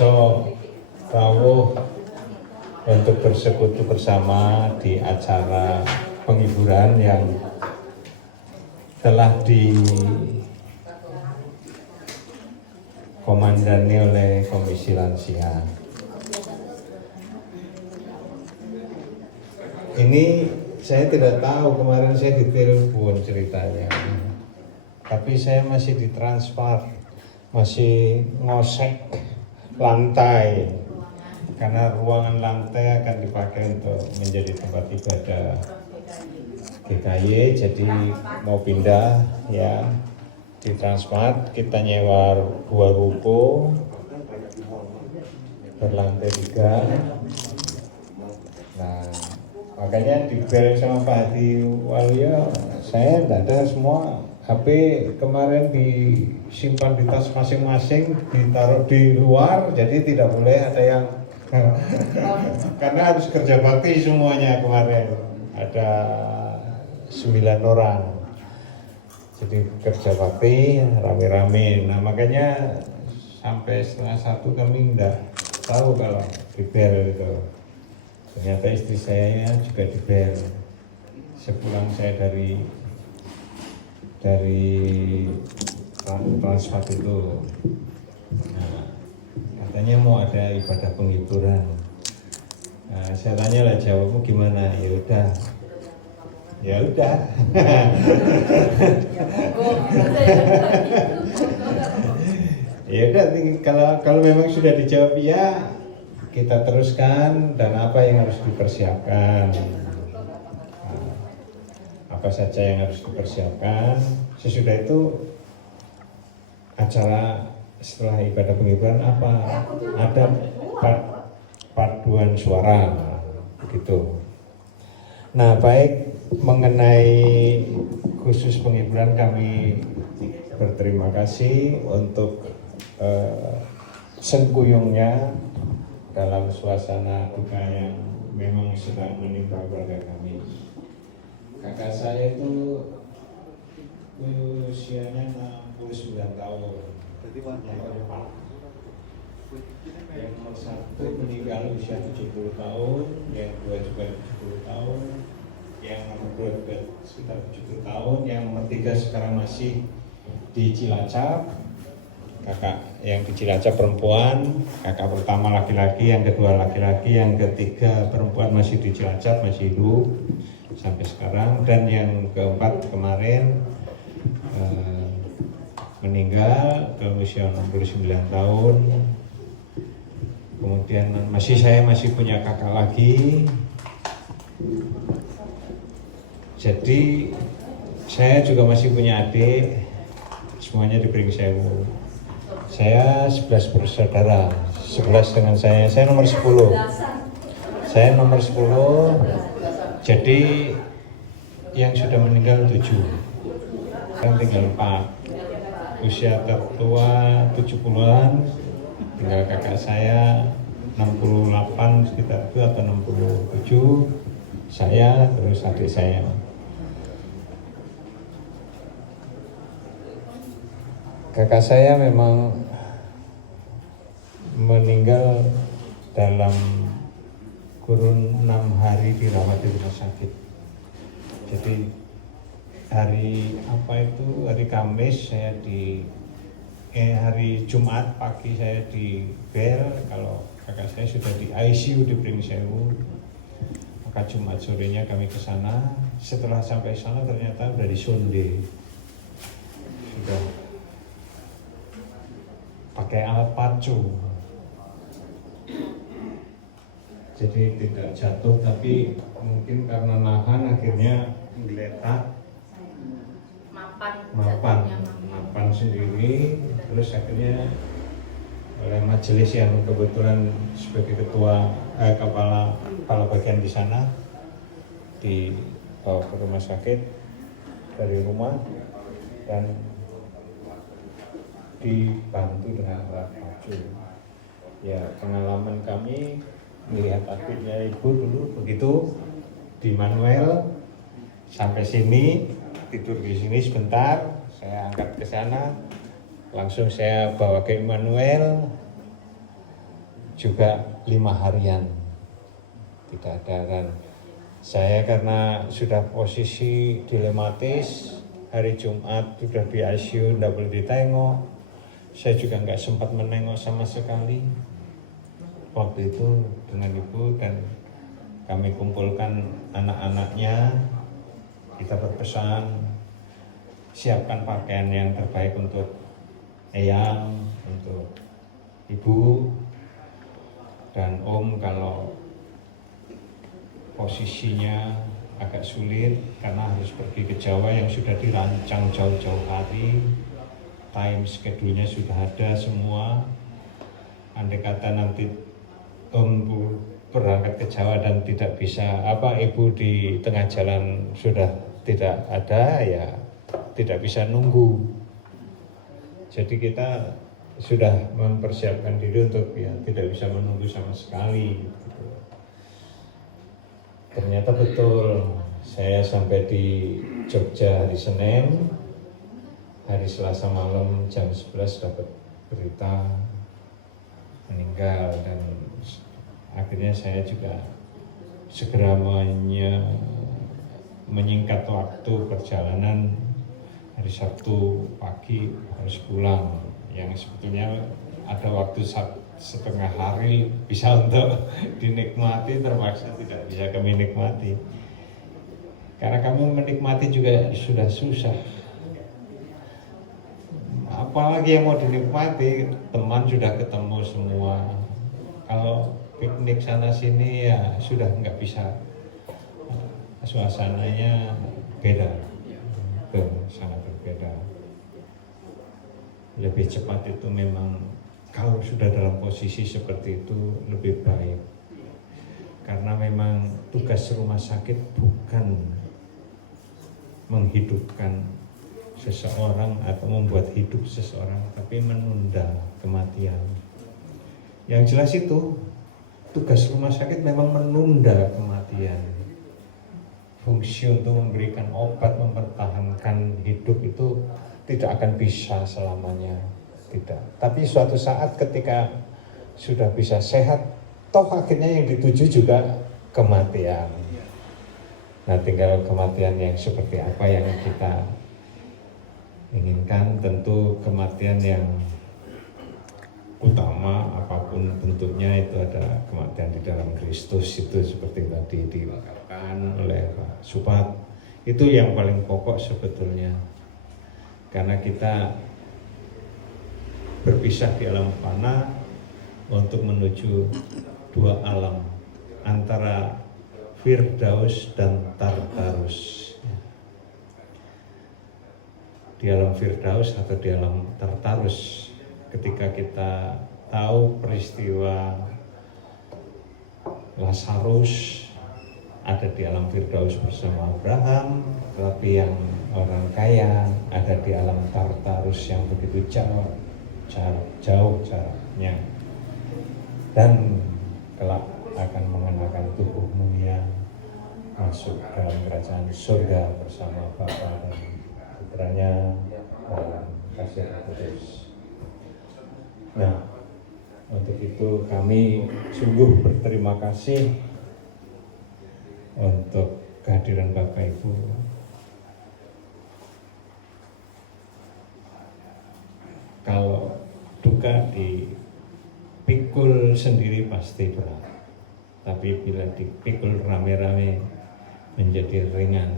iso rawuh untuk bersekutu bersama di acara penghiburan yang telah dikomandani oleh Komisi Lansia. Ini saya tidak tahu, kemarin saya ditelepon ceritanya, tapi saya masih ditransfer, masih ngosek lantai karena ruangan lantai akan dipakai untuk menjadi tempat ibadah GKY, jadi mau pindah ya, ditransfer. Kita nyewa 2 ruko berlantai 3. Nah, makanya dibel sama Pak Hadi Waluyo, saya tidak ada, semua HP kemarin disimpan di tas masing-masing, ditaruh di luar, jadi tidak boleh ada yang karena harus kerja bakti semuanya. Kemarin ada 9 orang, jadi kerja bakti rame-rame. Nah makanya sampai setengah 1 kami tidak tahu kalau dibel itu. Ternyata istri saya juga dibel sepulang saya dari transfer itu. Nah, katanya mau ada ibadah penghiburan. Nah, saya tanya lah, jawabmu gimana? Ya udah. Ya udah, kalau memang sudah dijawab ya, kita teruskan. Dan apa yang harus dipersiapkan, apa saja yang harus dipersiapkan. Sesudah itu acara setelah ibadah penghiburan apa? Ada paduan suara begitu. Nah, baik, mengenai khusus penghiburan kami berterima kasih untuk sengkuyungnya dalam suasana duka yang memang sedang menimpa keluarga kami. Kakak saya itu usianya 69 tahun. Yang nomor 1 meninggal usia 70 tahun, yang 2 juga 70 tahun, yang nomor 2 juga sekitar 70 tahun, yang nomor 3 sekarang masih di Cilacap. Kakak yang di Cilacap perempuan, kakak pertama laki-laki, yang kedua laki-laki, yang ketiga perempuan masih di Cilacap, masih hidup sampai sekarang. Dan yang keempat kemarin meninggal ke usia 69 tahun. Kemudian saya masih punya kakak lagi. Jadi saya juga masih punya adik, semuanya di Pringsewu. Saya 11 bersaudara, 11 dengan saya nomor 10. Saya nomor 10, jadi yang sudah meninggal 7, yang tinggal 4. Usia tertua 70-an, tinggal kakak saya 68 sekitar itu atau 67, saya terus adik saya. Kakak saya memang meninggal dalam kurun 6 hari dirawat di rumah sakit. Jadi hari Kamis saya hari Jumat pagi saya di bel kalau kakak saya sudah di ICU di Pringsewu. Maka Jumat sorenya kami ke sana. Setelah sampai sana ternyata sudah disonde, sudah pakai alat pacu. Jadi tidak jatuh, tapi mungkin karena nahan akhirnya menggeletak, mapan sendiri. Terus akhirnya oleh majelis yang kebetulan sebagai ketua kepala bagian di sana dibawa ke rumah sakit dari rumah dan dibantu dengan alat pacu. Ya, pengalaman kami melihat adiknya ibu dulu begitu di Manuel sampai sini, tidur di sini sebentar, saya angkat ke sana, langsung saya bawa ke Immanuel, juga 5 harian tidak ada. Dan saya karena sudah posisi dilematis, hari Jumat sudah di ICU, tidak boleh ditengok, saya juga nggak sempat menengok sama sekali waktu itu dengan ibu. Dan kami kumpulkan anak-anaknya, kita berpesan siapkan pakaian yang terbaik untuk eyang, untuk ibu dan om kalau posisinya agak sulit karena harus pergi ke Jawa yang sudah dirancang jauh-jauh hari, time schedule-nya sudah ada semua. Andai kata nanti om berangkat ke Jawa dan tidak bisa, ibu di tengah jalan sudah tidak ada, ya tidak bisa nunggu. Jadi kita sudah mempersiapkan diri untuk ya tidak bisa menunggu sama sekali. Gitu. Ternyata betul, saya sampai di Jogja hari Senin, hari Selasa malam jam 11 dapat berita meninggal. Dan akhirnya saya juga segera menyingkat waktu perjalanan. Hari Sabtu pagi harus pulang, yang sebetulnya ada waktu setengah hari bisa untuk dinikmati, terpaksa tidak bisa kami nikmati karena kami menikmati juga sudah susah, apalagi yang mau dinikmati. Teman sudah ketemu semua, kalau piknik sana sini ya sudah nggak bisa, suasananya beda, sangat berbeda. Lebih cepat itu memang kalau sudah dalam posisi seperti itu lebih baik, karena memang tugas rumah sakit bukan menghidupkan seseorang atau membuat hidup seseorang, tapi menunda kematian. Yang jelas itu tugas rumah sakit memang menunda kematian. Fungsi untuk memberikan obat, mempertahankan hidup itu tidak akan bisa selamanya, tidak. Tapi suatu saat ketika sudah bisa sehat, toh akhirnya yang dituju juga kematian. Nah, tinggal kematian yang seperti apa yang kita inginkan. Tentu kematian yang utama apapun bentuknya itu ada kematian di dalam Kristus, itu seperti tadi diwakilkan oleh Pak Supat. Itu yang paling pokok sebetulnya. Karena kita berpisah di alam fana untuk menuju dua alam, antara Firdaus dan Tartarus. Di alam Firdaus atau di alam Tartarus, ketika kita tahu peristiwa Lazarus ada di alam Firdaus bersama Abraham, tetapi yang orang kaya ada di alam Tartarus yang begitu jauh jaraknya, dan kelak akan mengenakan tubuh mulia masuk dalam kerajaan surga bersama Bapa dan Putranya dalam kasih kudus. Nah, untuk itu kami sungguh berterima kasih untuk kehadiran Bapak Ibu. Kalau duka dipikul sendiri pasti berat, tapi bila dipikul rame-rame menjadi ringan.